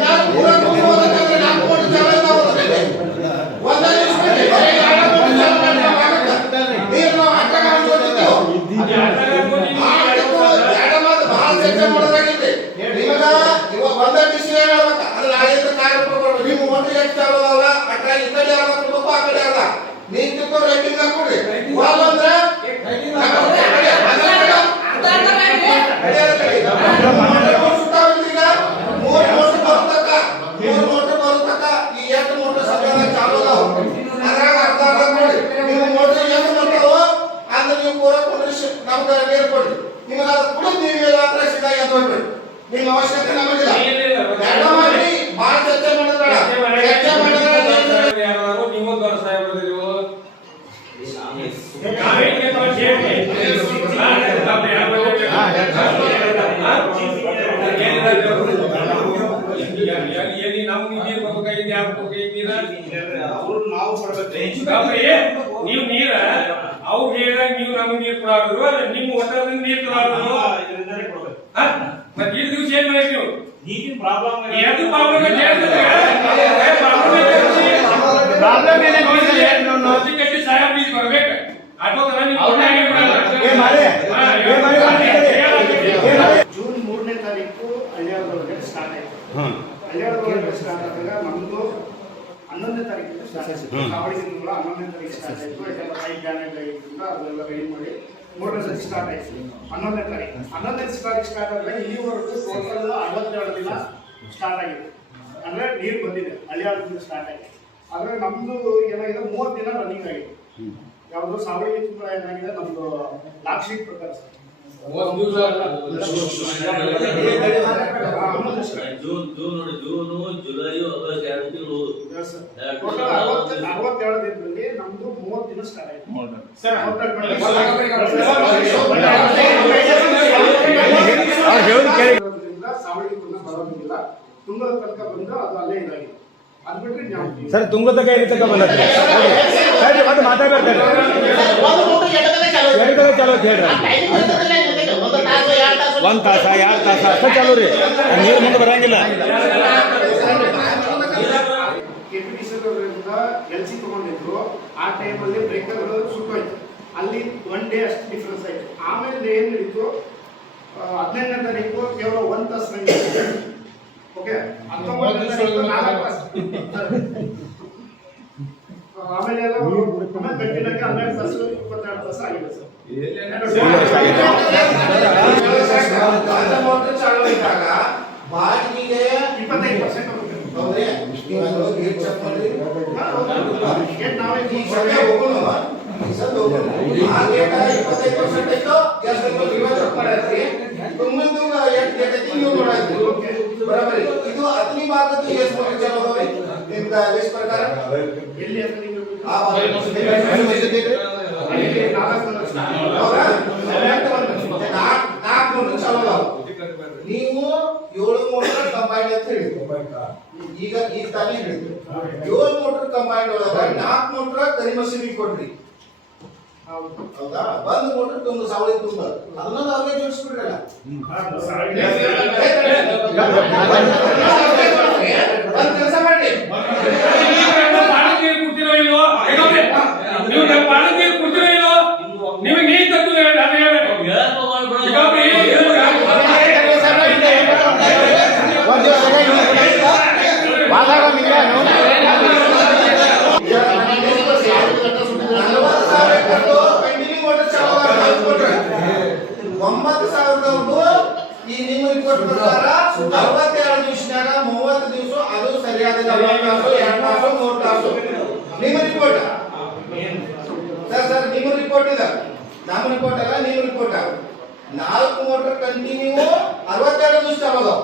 ನಾಲ್ಕು ಮೂರು ಏನಿ ನಮ್ಗೆ ನೀರು ಬರ್ಬೇಕಾಗಿದ್ದು ಯಾರು ಬರ್ಬೇಕಾಗಿದ್ದೀರ ಅವ್ರು ನಾವು ಕೊಡ್ಬೇಕು ಗೌರಿ, ನೀವು ನೀರ ಅವ್ರು ಹೇಳಿದಾಗ ನೀವು ನಮ್ಗೆ ನೀರು ಕೊಡೋರು ನಿಮ್ಮ ಒಟ್ಟದಿಂದ ನೀರು ಕೊಡೋರು ಇದರಿಂದಲೇ ಕೊಡ್ಬೇಕು ಮತ್ತೆ ಈ ದಿವಸ ಏನ್ ಮಾಡಿ ನೀವು ನೀರಿನ ಪ್ರಾಬ್ಲಮ್ ಎರಡು ಪ್ರಾಬ್ಲಮ್ ಪ್ರಾಬ್ಲಮ್ ಕಟ್ಟಿ ಸಾಹೇಬ್ ಬೀಜ ಬರ್ಬೇಕು ಆಟೋ ತರ ನೀವು ಏ ಮಾಡಿ. ಏ ಮಾಡಿ, ಮಾಡಿ. ಏ ಮಾಡಿ. ಜೂನ್ ಮೂರನೇ ತಾರೀಕು ಹಳ್ಳಿಯಾಳದೊಳಗೆ ಸ್ಟಾರ್ಟ್ ಆಯ್ತು ಹ್ಮ್. ಹಳ್ಳಿಯಾಳದೊಳಗೆ ಸ್ಟಾರ್ಟ್ ಆದಾಗ ನಮ್ದು ಹನ್ನೊಂದನೇ ತಾರೀಕಿಂದ ಸ್ಟಾರ್ಟ್ ಆಯ್ತು ಹನ್ನೊಂದನೇ ಸ್ಟಾರ್ಟ್ ಆಗಿದ್ದರಿಂದ ಅದೆಲ್ಲ ಮೂರನೇ ಸ್ಟಾರ್ಟ್ ಆಯ್ತು ಹನ್ನೊಂದನೇ ಸ್ಟಾರ್ಟ್ ಆದ್ರೆ ಇಲ್ಲಿವರೆಗೂ ದಿನ ಸ್ಟಾರ್ಟ್ ಆಗಿದೆ ಅಂದ್ರೆ ನೀರ್ ಬಂದಿದೆ ಹಳ್ಳಿಯಾಳದಿಂದ ಸ್ಟಾರ್ಟ್ ಆಗಿದೆ ಆದ್ರೆ ನಮ್ದು ಏನಾಗಿದೆ ಮೂವತ್ತು ದಿನ ರನ್ನಿಂಗ್ ಆಗಿದೆ ಯಾವುದು ಸಾವಯವ ತಿಂಗಳ ಏನಾಗಿದೆ ನಮ್ದು ಲಾಕ್ ಪ್ರಕಾರ ಜೂನ್ ಜೂನ್ ನೋಡಿ ಜೂನು ಜುಲೈ ಆಗಸ್ಟ್ ಎರಡು ದಿನದಲ್ಲಿ ನಮ್ದು ಮೂವತ್ತು ದಿನ ಸ್ಟಾರ್ಟ್ ಆಯ್ತು ಬರೋದಿಲ್ಲ ತುಂಗದ ತನಕ ಬಂದು ಅದು ಅಲ್ಲೇ ಇದಾಗಿದೆ ಸರ್ ತುಂಗತಕ ಎಲ್ಲಿ ತಕ ಬಂದತ್ರಿ ಸರಿ ಮತ್ತೆ ಎಡಗಡೆ ಚಾಲು. ಎಲ್ಲಿ ತಕ ಚಾಲು ಅಂತ ಹೇಳ್ರಿ. ಒಂದ್ ತಾಸ ಎರಡ್ ತಾಸ ಅಷ್ಟೇ ಚಾಲು ರೀ ನೀರು ಮುಂದೆ ಬರಂಗಿಲ್ಲ ಕೆಪಿಟಿಸಿಯಿಂದ ಎಲ್ ಸಿ ತಗೊಂಡಿದ್ರು. ಆ ಟೈಮಲ್ಲಿ ಬ್ರೇಕರ್ಗಳು ಸುಟ್ಟೋಯ್ತು ಅಲ್ಲಿ ಒನ್ ಡೇ ಅಷ್ಟು ಡಿಫ್ರೆನ್ಸ್ ಆಯ್ತು. ಆಮೇಲೆ ಏನು ನಡೀತು ಹದಿನೈದನೇ ತಾರೀಕು ಕೇವಲ ಒಂದ್ ತಾಸು ಓಕೆ ಹತ್ತೊಂಬತ್ತನೇ ತಾರೀಕು ನಾಲ್ಕು ತಾಸು. ಆ, ಆಮೇಲೆ ಎಲ್ಲ ಆಮೇಲೆ ಹನ್ನೆರಡು ತಾಸು ಇಪ್ಪತ್ತೆರಡು ತಾಸು ಆಗಿದೆ ಸರ್. ಇಪ್ಪತ್ತೈದು ಪರ್ಸೆಂಟ್ ಹೌದ್ರಿ? ನೀವೆಲ್ಲರೂ ಗೇಟ್ ಚೆಕ್ ಮಾಡ್ರಿ. ಏನ್ ನಾವೇ ಈ ಸದ್ಯ ಹೋಗೋಣವ? ಈ ಸದ್ಯ ಹೋಗೋಣ. ಆ ಗೇಟ 25% ಐತೋ, ಎಷ್ಟು ಐತೋ ನೀವೇ ಚೆಕ್ ಮಾಡಾತ್ರಿ. ತುಂಬಿದ್ದು ಎಷ್ಟು ಗೇಟ್ ಐತಿ ನೀವು ನೋಡಾತ್ರಿ. ಬರಾಬರಿ. ಇದು ಹತ್ತನೇ ಭಾಗದ್ದು ಎಷ್ಟು ಮೋಟ್ರ್ ಚಾಲು ಅದಾವ್ರಿ? ನಿಮ್ದ ಲಿಸ್ಟ್ ಪ್ರಕಾರ? ಎಲ್ಲಿ ಅಂತ ನೀವು ಆ ಭಾಗ. ಅಲ್ಲಿ ನಾಲ್ಕು ಲಕ್ಷ. ಹೌದಾ? ನಾಲ್ಕು ನಾಲ್ಕು ಮೋಟ್ರ್ ಚಾಲು ಅದಾವು. ನೀವು ಏಳು ಮೋಟರ್ ಕಂಬೈಂಡ್ ಅಂತ ಹೇಳಿದ್ರಿ ಈಗ ಈಗ ತಾನೇ ಹೇಳಿದ್ರು ಏಳು ಮೋಟರ್ ಕಂಬೈನ್ ಒಳಗ ನಾಲ್ಕು ಮೋಟರ್ ಕರಿಮಸೀನಿ ಕೊಡ್ರಿ. ಹೌದು. ಒಂದ್ ಮೋಟರ್ ತುಂಬ ಸಾವಳಿ ತುಂಬ ಅದನ್ನ ಅವ್ರಿಗೆ ಜೋಡಿಸ್ಬಿಡ್ರಲ್ಲ ಒಂದ್ ಕೆಲಸ ಮಾಡ್ರಿ ಪಾಣಿ ನೀರು ಕುಡ್ತಿರೋ ಇಲ್ವೋ ಹೇಗವ್ರೆ? ನೀವು ನಮ್ಮ ಪಾಣಿ ನೀರು ಕುಡ್ತಿರೋ ಇಲ್ವೋ ನಿಮಗೆ ನೀರು ತದ್ದು ಹೇಳಿ ಅದು ಹೇಳ್ಬೇಕು ಹೇಗವ್ರೆ? ನಲವತ್ತು ಸಾವಿರ ಕೊಟ್ಟು ಕಂಟಿನ್ಯೂ ಮೋಟರ್ ಚಾಲು ಆಗಿ ನಾಲ್ಕು ಮೋಟರ್. ಒಂಬತ್ತು ಸಾವಿರದವ್ರದ್ದು ಈ ನಿಮ್ಮ ರಿಪೋರ್ಟ್ ಪ್ರಕಾರ ಅರವತ್ತೆರಡು ದಿವಸನಾಗ ಮೂವತ್ತು ದಿವಸ ಅದು ಸರಿಯಾದ ತಾಸು ಎರಡು ತಾಸು ಮೂರು ತಾಸು. ನಿಮ್ಮ ರಿಪೋರ್ಟ್ ಸರ್ ಸರ್ ನಿಮ್ಮ ರಿಪೋರ್ಟ್ ಇದೆ. ನಮ್ಮ ರಿಪೋರ್ಟ್ ಅಲ್ಲ ನಿಮ್ಮ ರಿಪೋರ್ಟ್ ನಾಲ್ಕು ಮೋಟರ್ ಕಂಟಿನ್ಯೂ ಅರವತ್ತೆರಡು ದಿವಸ ಚಾಲು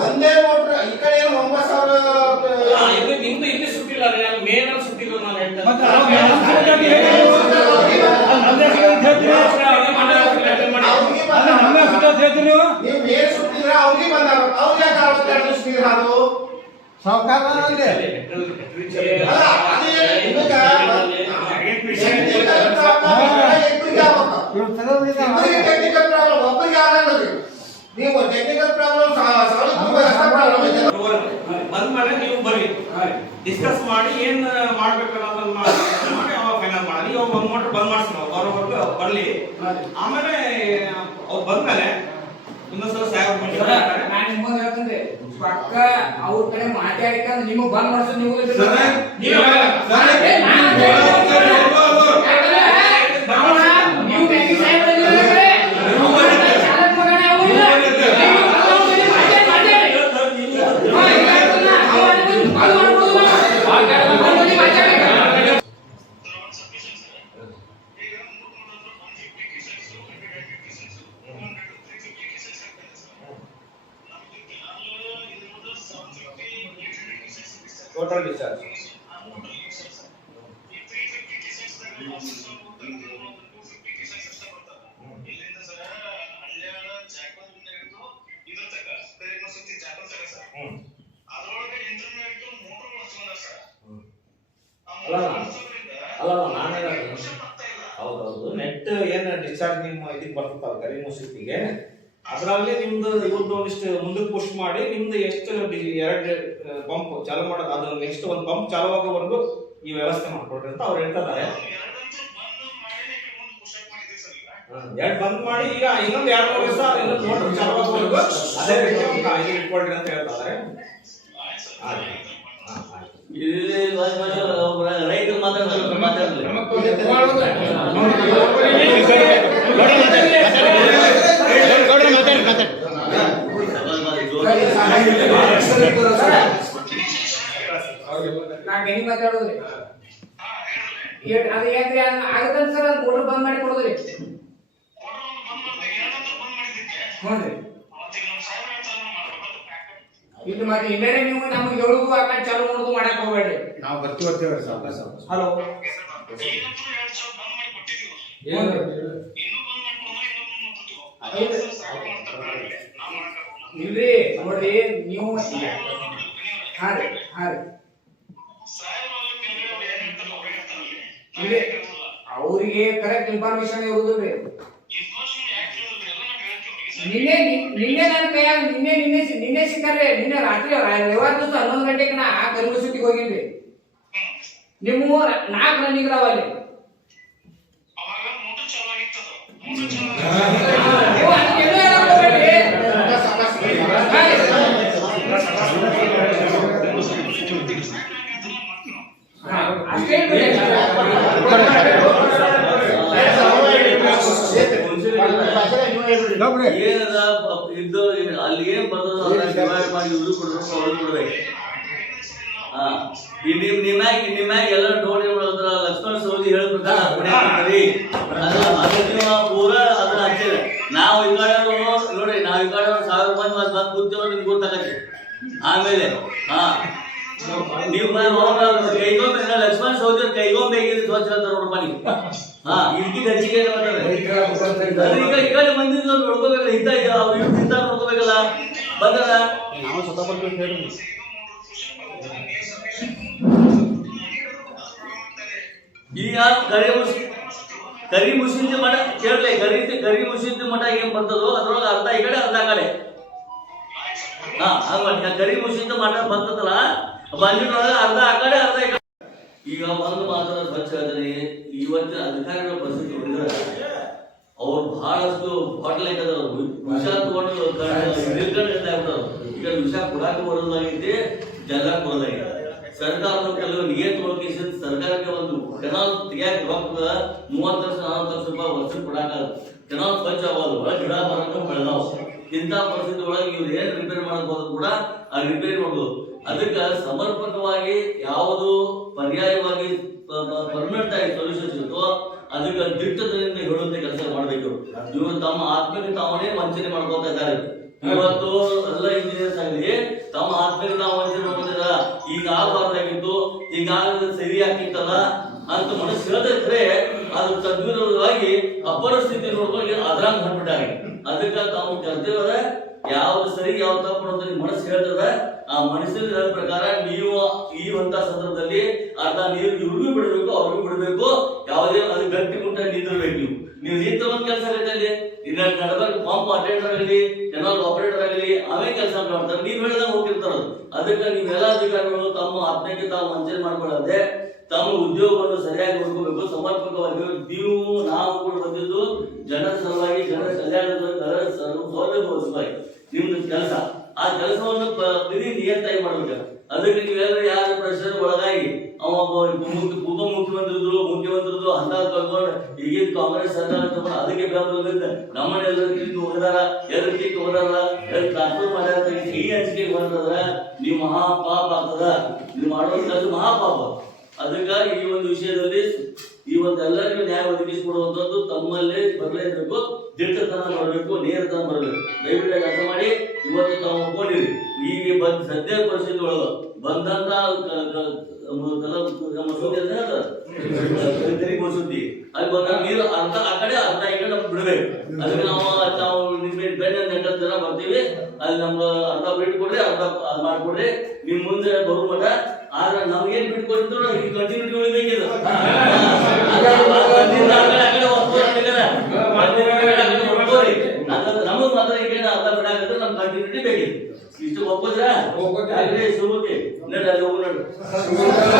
ಒಂದೇ ಮೋಟರ್ ಈ ಕಡೆ ಏನು ಒಂಬತ್ತು ಸಾವಿರ ನಿಮ್ದು ಇಲ್ಲಿ ಸುಟ್ಟಿಲ್ಲ ಮೇನ್ ಸುಟ್ಟಿಲ್ಲ ನಾನು ಹೇಳ್ತೇನೆ ಅಂತ ಹೇಳ್ತೀನಿ ನೀವು? ನೀವು ಏನ್ ಸುತ್ತಿದ್ರ ಅವ್ರಿಗೆ ಬಂದಾರ ಅವ್ರಿಗೆ ಯಾಕೆ ಅರವತ್ತೆರಡು ಸುತ್ತಿದ್ರ ಅದು? ಸಾವುಕಾರ ಟೆಕ್ನಿಕಲ್ ಪ್ರಾಬ್ಲಮ್ ಒಬ್ಬರಿಗೆ ಆಗಲ್ಲ ನೀವು ಪ್ರಾಬ್ಲಮ್ ಬಂದ್ ಮೇಲೆ ನೀವು ಬರ್ರಿ ಡಿಸ್ಕಸ್ ಮಾಡಿ ಏನ್ ಮಾಡ್ಬೇಕಲ್ಲ ಅನ್ನೋದನ್ನ ಮಾಡಿ ಅವಾಗ ಫೈನಲ್ ಮಾಡಿ ಇವಾಗ ಬಂದ್ ಮಾಡಿ ಬಂದ್ ಮಾಡಿಸ್ಬೇಕು ಬರೋವರೆಗೂ ಬರ್ಲಿ. ಆಮೇಲೆ ಅವ್ರು ಬಂದ್ಮೇಲೆ ಇನ್ನೊಂದ್ಸಲ ಬರ್ತಾರೆ. ನಾನು ನಿಮ್ಮನ್ನ ಹೇಳ್ತೀನಿ ಪಕ್ಕ ಅವ್ರ ಕಡೆ ಮಾತಾಡಿಕೊಂಡು ನಿಮಗೆ ಬಂದ್ ನೀವೇ ನೀವು ಅಲ್ಲ ನಾನು ಹೌದೌದು. ನೆಟ್ ಏನ್ ಡಿಸ್ಚಾರ್ಜ್ ನಿಮ್ಮ ಅದರಲ್ಲಿ ನಿಮ್ದು ಇವ್ರದ್ದು ಒಂದಿಷ್ಟು ಮುಂದಕ್ಕೆ ಪುಷ್ ಮಾಡಿ ನಿಮ್ದು ಎಷ್ಟು ಎರಡು ಪಂಪ್ ಚಾಲು ಮಾಡೋದು ಅದು ನೆಕ್ಸ್ಟ್ ಒಂದು ಪಂಪ್ ಚಾಲು ಆಗೋವರೆಗೂ ಈ ವ್ಯವಸ್ಥೆ ಮಾಡ್ಕೊಡ್ರಿ ಅಂತ ಅವ್ರು ಹೇಳ್ತಿದ್ದಾರೆ ಎರಡು ಬಂದ್ ಮಾಡಿ ಈಗ ಇನ್ನೊಂದು ಎರಡು ಮೂರು ದಿವಸ ಇನ್ನೊಂದು ಮೋಟರ್ ಚಾಲು ಆಗೋವರೆಗೂ ಅದೇ ರೀತಿ ಇಟ್ಕೊಳ್ರಿ ಅಂತ ಹೇಳ್ತಾರೆ ರೈತರು ಮಾತಾಡ್ತಾರೆ ಗಣಿ ಮಾತಾಡೋದ್ರಿ? ಅದ ಅದು ಯಾಕ್ರಿ ಆಗತ್ತಂತ ಸರ್ ಅದು ಮೋಟರ್ ಬಂದ್ ಮಾಡಿ ಕೊಡೋದ್ರಿ. ಹ್ಞೂ ರೀ ಇದು ಮತ್ತೆ ಇನ್ನೇನೆ ನೀವು ನಮ್ಗೆ ಹೇಳುದು ಆ ಕಡೆ ಚಾಲು ಮಾಡುದು ಮಾಡಕ್ ಹೋಗ್ಬೇಡ್ರಿ. ನಾವು ಬರ್ತೀವಿ ಬರ್ತೀವಿ ಸಾವ್ಕಾಶ ಹಲೋ. ಇಲ್ರಿ ನೋಡ್ರಿ ನೀವು ಹಾ ರೀ ಹಾ ರೀ ಇಲ್ರಿ ಅವ್ರಿಗೆ ಕರೆಕ್ಟ್ ಇನ್ಫಾರ್ಮೇಶನ್ ಇರುದಿಲ್ರಿ. ನಿನ್ನೆ ನಿನ್ನೆ ನನ್ನ ಕೈಯಾಗ ನಿನ್ನೆ ನಿನ್ನೆ ನಿನ್ನೆ ಸಿಕ್ಕಾರ್ರಿ ನಿನ್ನೆ ರಾತ್ರಿ ರವಿವಾರ ದಿವಸ ಹನ್ನೊಂದು ಗಂಟೆಗೆ ನಾ ಕರಿಮಸೂತಿಗೆ ಹೋಗಿನ್ರಿ ನಿಮ್ಮ ನಾಲ್ಕು ರನ್ನಿಂಗ್ ಅದಾವಲ್ಲಿ ನೀವು ಅದಕ್ಕೆ ಎಲ್ಲೂ ಹೇಳಕ್ ಹೋಗ್ಬೇಡ್ರಿ. ಹಾ ರೀ. ಹಾ, ಅಷ್ಟೇ ಹೇಳ್ಬಿಡಿ. ನೋಡ್ರಿ ಏನದ ಇದ್ದು ಅಲ್ಲಿ ಏನ್ ಬರ್ತದ ಡಿವೈಡ್ ಮಾಡಿ ಇವ್ರು ಕೊಡ್ಬೇಕು ಅವ್ರು ಕೊಡ್ಬೇಕು. ಹಾ ಈ ನಿಮ್ ನಿಮ್ಯಾಗ ನಿಮ್ಯಾಗ ಎಲ್ಲ ನೋಡಿ ನೋಡಿದ್ರ ಲಕ್ಷ್ಮಣ ಸೌದಿ ನೀವು ಪೂರ ಅದನ್ನ ಹಚ್ಚಿರ ನಾವು ಈ ಕಡೆ ನೋಡಿ ನಾವ್ ಈ ಕಡೆ ಒಂದ್ ಸಾವಿರ ಮಂದಿ ಮತ್ತ್ ಬಂದ್ ಕೂತೀವಿ ನಿಮ್ಗೆ ಗೊತ್ತಾಗತ್ತೆ. ಆಮೇಲೆ ಹಾ. ನೀವು ಕೈಗೊಂಬೆ ಲಕ್ಷ್ಮಣ ಸೌದಿ ಕೈಗೊಂಬೇಕಿದ್ರೆ ಸ್ವಚ್ಛ ಅಂತ ನೋಡ್ಪ ಇದಕ್ಕಿಂತ ಹೆಚ್ಚಿಗೆ ಕಡೆ ನೋಡ್ಕೋಬೇಕಲ್ಲ ಇದ್ದ ಅವ್ರು ಇಂತ ನೋಡ್ಕೋಬೇಕಲ್ಲ. ಬಂದಲ್ಲ? ನಾವು ಸ್ವತಃ ಬರ್ತೀವಿ ಹೇಳ್ರಿ ಈಗ ಕರಿ ಮುಸಿ ಕರಿ ಮಠ ಕೇಳಲೆ ಕರಿ ಕರಿ ಮುಸಿಂದ ಮಠ ಏನ್ ಬರ್ತದೋ ಅದ್ರೊಳಗ ಅರ್ಧ ಈ ಕಡೆ ಅರ್ಧ ಕಡೆ. ಹಾ ಹಂಗ ಮಾಡಿ. ಕರಿ ಮುಸಿಂದ ಮಠ ಬರ್ತದಲ್ಲ ಬಂದಿನೊಳಗೆ ಅರ್ಧ ಆ ಕಡೆ ಅರ್ಧ ಈ ಕಡೆ. ಈಗ ಒಂದು ಮಾತ್ರ ಸ್ವಚ್ಛ ಹೇಳ್ತೀನಿ ಇವತ್ತಿನ ಅಧಿಕಾರಿಗಳ ಪರಿಸ್ಥಿತಿ ನೋಡಿದ್ರೆ ಅವ್ರು ಬಹಳಷ್ಟು ಬಾಟಲ್ ಇಟ್ಟದ ವಿಷ ತಗೊಂಡು ಈಗ ವಿಷ ಕೊಡಾಕ ಬರೋದಾಗೈತಿ ಜನ ಬರೋದಾಗೈತಿ. ಸರ್ಕಾರದ ಕೆಲವು ನಿಯತವಾಗಿ ಸರ್ಕಾರಕ್ಕೆ ಒಂದು ಕೆನಾಲ್ ತೆಗಿಯಾಕ ರೊಕ್ಕ ಮೂವತ್ತು ಲಕ್ಷ, ನಲವತ್ತು ಲಕ್ಷ ರೂಪಾಯಿ ವರ್ಷ ಕೊಡಾಕ ಕೆನಾಲ್ ಸ್ವಚ್ಛ ಆಗೋದು. ಒಳಗೆ ಗಿಡ ಮರಕ್ಕೆ ಬೆಳೆದಾವ. ಇಂಥ ಪರಿಸ್ಥಿತಿ ಒಳಗೆ ಇವ್ರು ಏನ್ ರಿಪೇರ್ ಮಾಡಬಹುದು ಕೂಡ ಆ ರಿಪೇರ್ ಮಾಡ್ಬೋದು. ಅದಕ್ಕೆ ಸಮರ್ಪಕವಾಗಿ ಯಾವುದು ಪರ್ಯಾಯವಾಗಿ ಪರ್ಮನೆಂಟ್ ಆಗಿ ಸೊಲ್ಯೂಷನ್ ಸಿಗುತ್ತೋ, ಅದಕ್ಕೆ ದಿಟ್ಟದಿಂದ ಹೇಳುವಂತೆ ಕೆಲಸ ಮಾಡಬೇಕು. ಇವರು ತಮ್ಮ ಆತ್ಮಕ್ಕೆ ತಾವೇ ವಂಚನೆ ಮಾಡ್ಕೋತಾ ಇದ್ದಾರೆ. ಇವತ್ತು ಎಲ್ಲ ಇಂಜಿನಿಯರ್ಸ್ ಆಗಲಿ, ತಮ್ಮ ಆತ್ಮಕ್ಕೆ ತಾವು ವಂಚನೆ ಮಾಡ್ಕೊತಿಲ್ಲ ಈಗ ಆಗಬಾರ್ದಾಗಿತ್ತು ಈಗ ಸರಿ ಆಗ್ತಿತ್ತಲ್ಲ ಅಂತ ಮನಸ್ಸು ಹೇಳ್ತಿದ್ರೆ ಅದು ತದ್ವಿರೋಧವಾಗಿ ಅಪ್ಪರ ಸ್ಥಿತಿ ನೋಡ್ಕೊಂಡು ಅದ್ರಾಗ ಬಂದ್ಬಿಟ್ಟಾಗಿ ಅದಕ್ಕೆ ತಾವು ಕೆಲಸ ಯಾವ್ದು ಸರಿ, ಯಾವ್ದು ತಪ್ಪು ಅಂತ ಮನಸ್ಸು ಹೇಳ್ತದ ಆ ಮನಸ್ಸಿನ ಪ್ರಕಾರ ನೀವು ಈ ಅಂತ ಸಂದರ್ಭದಲ್ಲಿ ಅರ್ಧ ನೀರು ಇವ್ರಿಗೂ ಬಿಡಬೇಕು, ಅವ್ರಿಗೂ ಬಿಡಬೇಕು. ಯಾವುದೇ ಅದು ಗಟ್ಟಿ ಮುಟ್ಟ ನಿಂದಿರ್ಬೇಕು ನೀವು. ನೀವು ನಿಂತ ಒಂದು ಕೆಲಸ ಆಗೈತೆ ಅಲ್ಲಿ ಇನ್ನ ನಡಬಾರ್ದು ಪಂಪ್ ಅಟೆಂಡರ್ ಆಗಲಿ ಜನರಲ್ ಆಪರೇಟರ್ ಆಗಲಿ, ಅವೇ ಕೆಲಸ ಮಾಡ್ತಾರೆ. ನೀವು ಹೇಳಿದ ಹೋಗಿರ್ತಾರ ಅದಕ್ಕೆ ನೀವೆಲ್ಲ ಅಧಿಕಾರಿಗಳು ತಮ್ಮ ಆತ್ಮಕ್ಕೆ ತಾವು ವಂಚನೆ ಮಾಡ್ಕೊಳ್ಳದೆ, ತಮ್ಮ ಉದ್ಯೋಗವನ್ನು ಸರಿಯಾಗಿ ನೋಡ್ಕೋಬೇಕು ಸಮರ್ಪಕವಾಗಿ ನೀವು, ನಾವು ಕೂಡ ಬಂದಿದ್ದು ಜನರ ಸಲುವಾಗಿ, ಜನರ ಕಲ್ಯಾಣದ ಸೌಲಭ್ಯ ನಿಮ್ದು ಕೆಲಸ. ಆ ಕೆಲಸವನ್ನು ವಿಧಿ ನಿಯತ್ತಾಗಿ ಮಾಡ್ಬೇಕು ಅದಕ್ಕೆ ನೀವೆಲ್ಲರೂ ಯಾರು ಪ್ರೆಷರ್ ಒಳಗಾಗಿ? ಅವ ಉಪ- ಮುಖ್ಯಮಂತ್ರಿದ್ರು ಮುಖ್ಯಮಂತ್ರಿದ್ರು, ಅಂತ ಕಳ್ಕೊಂಡು ಈಗಿನ ಕಾಂಗ್ರೆಸ್ ಸರ್ಕಾರ ಅದಕ್ಕೆ ಬೆಂಬಲ ಬಿದ್ದು ನಮ್ಮನ್ನೆಲ್ಲರೂ ಕಿತ್ತು ಹೋಗದಾರ ಎದ್ರ ಕಿತ್ತು ಹೋದಾರ ಎದ್ರ ಟ್ರಾನ್ಸ್ಫರ್ ಈ ಹಂಚಿಕೆ ಬಂದದ ನೀವು ಮಹಾಪಾಪ ಆಗ್ತದ. ನೀವು ಮಾಡೋದು ಮಹಾಪಾಪ. ಮಹಾ ಪಾಪ ಅದಕ್ಕಾಗಿ ಈ ಒಂದು ವಿಷಯದಲ್ಲಿ ಒಂದು ನ್ಯಾಯ ಒದಗಿಸಿಕೊಡುವಂಥದ್ದು ತಮ್ಮಲ್ಲೇ ಬರಲೇಬೇಕು, ದಿಟ್ಟತನ ಬರಬೇಕು, ನೇರತನ ಬರಬೇಕು. ದಯವಿಟ್ಟು ಕೆಲಸ ಮಾಡಿ, ಇವತ್ತು ತಾವು ಒಪ್ಕೊಂಡಿರಿ ಈಗ ಬಂದ್ ಸದ್ಯ ಪರಿಸ್ಥಿತಿ ಒಳಗ ಬಂದಂತ ಮಸೂದಿ ಅಲ್ಲಿ ಬಂದ ನೀರು ಅರ್ಧ, ಆ ಕಡೆ ಅರ್ಧ ಈ ಕಡೆ ನಮ್ಗೆ ಬಿಡ್ಬೇಕು. ಅದಕ್ಕೆ ನಾವು ನಾವು ನಿಮ್ಮ ಬೆನ್ನ ನೆಟ್ಟ ಜನ ಬರ್ತೀವಿ. ಅಲ್ಲಿ ನಮ್ಗೆ ಅರ್ಧ ಬಿಟ್ಕೊಡ್ರಿ ಅರ್ಧ ಮಾಡ್ಕೊಡ್ರಿ. ನಿಮ್ ಮುಂದೆ ಬರುವ ಮಠ ಆದ್ರೆ ನಮ್ಗೇನ್ ಬಿಟ್ಕೊಟ್ಟಿದ್ರು ಈ ಕಂಟಿನ್ಯೂಟಿ ಉಳಿಬೇಕಿದೆ ನಮಗ್ ಮಾತ್ರ ಈಗ ಅರ್ಥ ಬಿಡಾಕಿದ್ರೆ ನಮ್ ಕಂಟಿನ್ಯೂಟಿ ಬೇಕಿತ್ತು ಇಷ್ಟು ಒಪ್ಪದ್ರ? ಸುಮತಿ ನಡ್ರಿ ಅಲ್ಲಿ ಹೋಗಿ